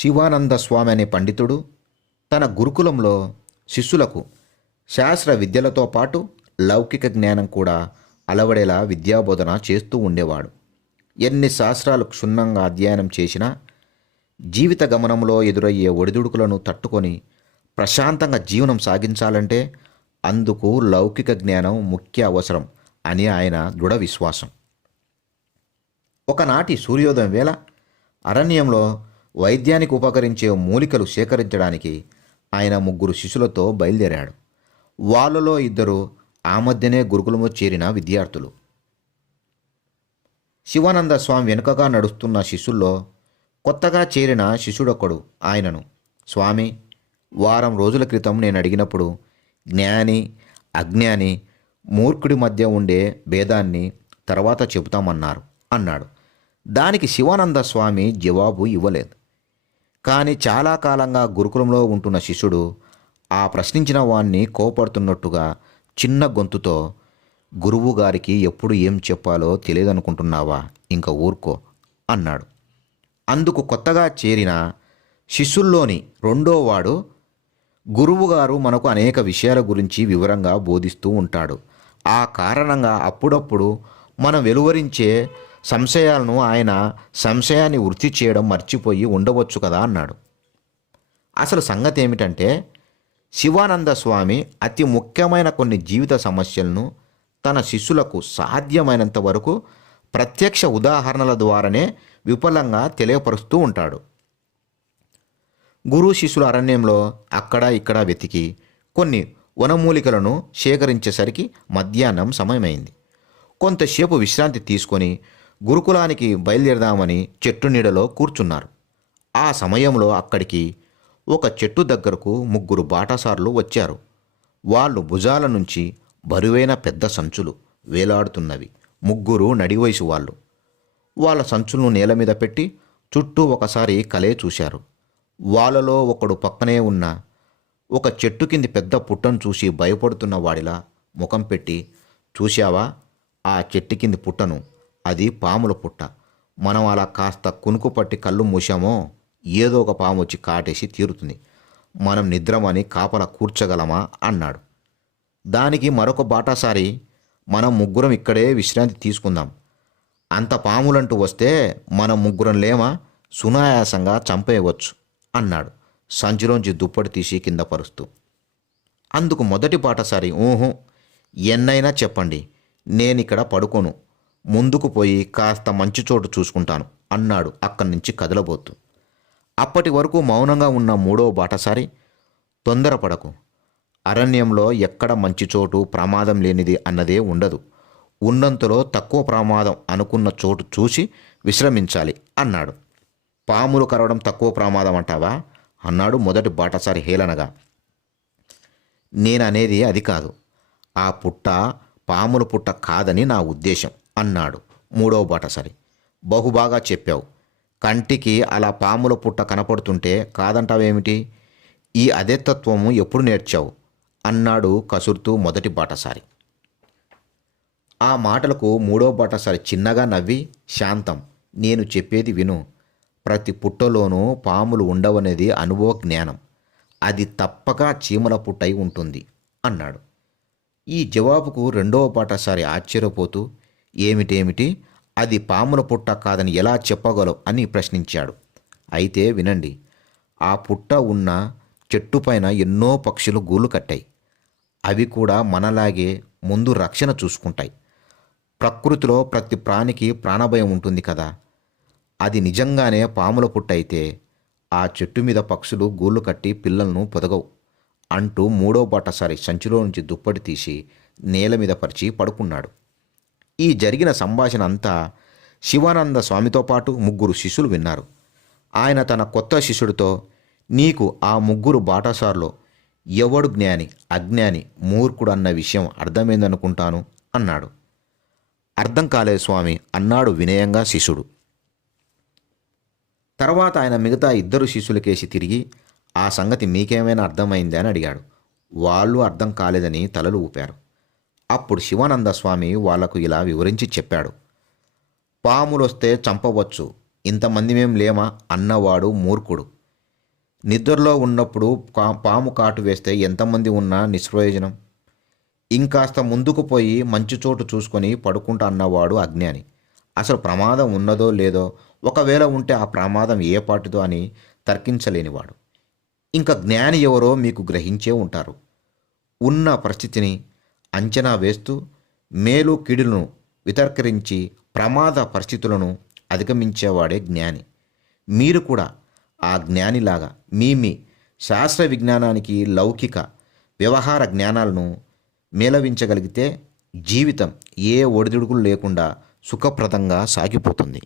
శివానంద స్వామి అనే పండితుడు తన గురుకులంలో శిష్యులకు శాస్త్ర విద్యలతో పాటు లౌకిక జ్ఞానం కూడా అలవడేలా విద్యాబోధన చేస్తూ ఉండేవాడు. ఎన్ని శాస్త్రాలు క్షుణ్ణంగా అధ్యయనం చేసినా జీవిత గమనంలో ఎదురయ్యే ఒడిదుడుకులను తట్టుకొని ప్రశాంతంగా జీవనం సాగించాలంటే అందుకు లౌకిక జ్ఞానం ముఖ్య అవసరం అని ఆయన దృఢ విశ్వాసం. ఒకనాటి సూర్యోదయం వేళ అరణ్యంలో వైద్యానికి ఉపకరించే మూలికలు సేకరించడానికి ఆయన ముగ్గురు శిష్యులతో బయలుదేరాడు. వాళ్ళలో ఇద్దరు ఆ మధ్యనే గురుకులము చేరిన విద్యార్థులు. శివానంద స్వామి వెనుకగా నడుస్తున్న శిష్యుల్లో కొత్తగా చేరిన శిష్యుడొక్కడు ఆయనను. స్వామి వారం రోజుల క్రితం నేను అడిగినప్పుడు జ్ఞాని అజ్ఞాని మూర్ఖుడి మధ్య ఉండే భేదాన్ని తర్వాత చెబుతామన్నారు అన్నాడు. దానికి శివానంద స్వామి జవాబు ఇవ్వలేదు. కానీ చాలా కాలంగా గురుకులంలో ఉంటున్న శిష్యుడు ఆ ప్రశ్నించిన వాణ్ణి కోపడుతున్నట్టుగా చిన్న గొంతుతో గురువు గారికి ఎప్పుడు ఏం చెప్పాలో తెలియదనుకుంటున్నావా? ఇంకా ఊరుకో అన్నాడు. అందుకు కొత్తగా చేరిన శిష్యుల్లోని రెండో వాడు గురువుగారు మనకు అనేక విషయాల గురించి వివరంగా బోధిస్తూ ఉంటాడు. ఆ కారణంగా అప్పుడప్పుడు మనం వెలువరించే సంశయాలను ఆయన సంశయాన్ని వృత్తి చేయడం మర్చిపోయి ఉండవచ్చు కదా అన్నాడు. అసలు సంగతి ఏమిటంటే శివానంద స్వామి అతి ముఖ్యమైన కొన్ని జీవిత సమస్యలను తన శిష్యులకు సాధ్యమైనంత వరకు ప్రత్యక్ష ఉదాహరణల ద్వారానే విఫలంగా తెలియపరుస్తూ ఉంటాడు. గురు శిష్యుల అరణ్యంలో అక్కడ ఇక్కడ వెతికి కొన్ని వనమూలికలను సేకరించేసరికి మధ్యాహ్నం సమయమైంది. కొంతసేపు విశ్రాంతి తీసుకొని గురుకులానికి బయలుదేరదామని చెట్టు నీడలో కూర్చున్నారు. ఆ సమయంలో అక్కడికి ఒక చెట్టు దగ్గరకు ముగ్గురు బాటసార్లు వచ్చారు. వాళ్ళు భుజాల నుంచి బరువైన పెద్ద సంచులు వేలాడుతున్నవి. ముగ్గురు నడివయసు వాళ్ళు. వాళ్ళ సంచులను నేల మీద పెట్టి చుట్టూ ఒకసారి కలే చూశారు. వాళ్ళలో ఒకడు పక్కనే ఉన్న ఒక చెట్టు కింది పెద్ద పుట్టను చూసి భయపడుతున్న వాడిలా ముఖం పెట్టి చూశావా? ఆ చెట్టు కింది పుట్టను అది పాముల పుట్ట. మనం అలా కాస్త కునుకు పట్టి కళ్ళు మూసామో ఏదో ఒక పాము వచ్చి కాటేసి తీరుతుంది. మనం నిద్రమని కాపలా కూర్చగలమా? అన్నాడు. దానికి మరొక బాటాసారి మనం ముగ్గురం ఇక్కడే విశ్రాంతి తీసుకుందాం. అంత పాములంటూ వస్తే మనం ముగ్గురం లేమా? సునాయాసంగా చంపేయవచ్చు అన్నాడు సంచిలోంచి దుప్పటి తీసి కింద పరుస్తూ. అందుకు మొదటి బాటసారి ఊహు ఎన్నైనా చెప్పండి నేనిక్కడ పడుకోను ముందుకు పోయి కాస్త మంచి చోటు చూసుకుంటాను అన్నాడు అక్కడి నుంచి కదలబోతూ. అప్పటి వరకు మౌనంగా ఉన్న మూడో బాటసారి తొందరపడకు. అరణ్యంలో ఎక్కడ మంచి చోటు ప్రమాదం లేనిది అన్నదే ఉండదు. ఉన్నంతలో తక్కువ ప్రమాదం అనుకున్న చోటు చూసి విశ్రమించాలి అన్నాడు. పాములు కరవడం తక్కువ ప్రమాదం అంటావా? అన్నాడు మొదటి బాటసారి హేళనగా. నేననేది అది కాదు. ఆ పుట్ట పాముల పుట్ట కాదని నా ఉద్దేశం. అన్నాడు. మూడవ బాటసారి బహుబాగా చెప్పావు. కంటికి అలా పాముల పుట్ట కనపడుతుంటే కాదంటావేమిటి? ఈ అదే తత్వము ఎప్పుడు నేర్చావు? అన్నాడు కసురుతూ మొదటి బాటసారి ఆ మాటలకు మూడో బాటసారి చిన్నగా నవ్వి శాంతం నేను చెప్పేది విను. ప్రతి పుట్టలోనూ పాములు ఉండవనేది అనుభవ జ్ఞానం. అది తప్పక చీమల పుట్టై ఉంటుంది అన్నాడు. ఈ జవాబుకు రెండవ బాటసారి ఆశ్చర్యపోతూ ఏమిటేమిటి అది పాముల పుట్ట కాదని ఎలా చెప్పగలవు? అని ప్రశ్నించాడు. అయితే వినండి ఆ పుట్ట ఉన్న చెట్టుపైన ఎన్నో పక్షులు గూళ్ళు కట్టాయి. అవి కూడా మనలాగే ముందు రక్షణ చూసుకుంటాయి. ప్రకృతిలో ప్రతి ప్రాణికి ప్రాణభయం ఉంటుంది కదా. అది నిజంగానే పాముల పుట్ట అయితే ఆ చెట్టు మీద పక్షులు గూళ్ళు కట్టి పిల్లలను పొదగవు అంటూ మూడో బాటసారి సంచిలో నుంచి దుప్పటి తీసి నేల మీద పరిచి పడుకున్నాడు. ఈ జరిగిన సంభాషణ అంతా శివానంద స్వామితో పాటు ముగ్గురు శిష్యులు విన్నారు. ఆయన తన కొత్త శిష్యుడితో నీకు ఆ ముగ్గురు బాటసార్లో ఎవడు జ్ఞాని అజ్ఞాని మూర్ఖుడు అన్న విషయం అర్థమైందనుకుంటాను అన్నాడు. అర్థం కాలేదు స్వామి అన్నాడు వినయంగా శిష్యుడు. తర్వాత ఆయన మిగతా ఇద్దరు శిష్యులకేసి తిరిగి ఆ సంగతి మీకేమైనా అర్థమైంది అని అడిగాడు. వాళ్ళు అర్థం కాలేదని తలలు ఊపారు. అప్పుడు శివానంద స్వామి వాళ్ళకు ఇలా వివరించి చెప్పాడు. పాములొస్తే చంపవచ్చు ఇంతమంది మేం లేమా అన్నవాడు మూర్ఖుడు. నిద్రలో ఉన్నప్పుడు పాము కాటు వేస్తే ఎంతమంది ఉన్నా నిష్ప్రయోజనం ఇంకాస్త ముందుకు పోయి మంచి చోటు చూసుకొని పడుకుంటా అన్నవాడు అజ్ఞాని. అసలు ప్రమాదం ఉన్నదో లేదో ఒకవేళ ఉంటే ఆ ప్రమాదం ఏ పాటిదో అని తర్కించలేనివాడు. ఇంకా జ్ఞాని ఎవరో మీకు గ్రహించే ఉంటారు. ఉన్న పరిస్థితిని అంచనా వేస్తూ మేలు కీడులను వితర్కరించి ప్రమాద పరిస్థితులను అధిగమించేవాడే జ్ఞాని. మీరు కూడా ఆ జ్ఞానిలాగా మీ మీ శాస్త్ర విజ్ఞానానికి లౌకిక వ్యవహార జ్ఞానాలను మేళవించగలిగితే జీవితం ఏ ఒడిదుడుకులు లేకుండా సుఖప్రదంగా సాగిపోతుంది.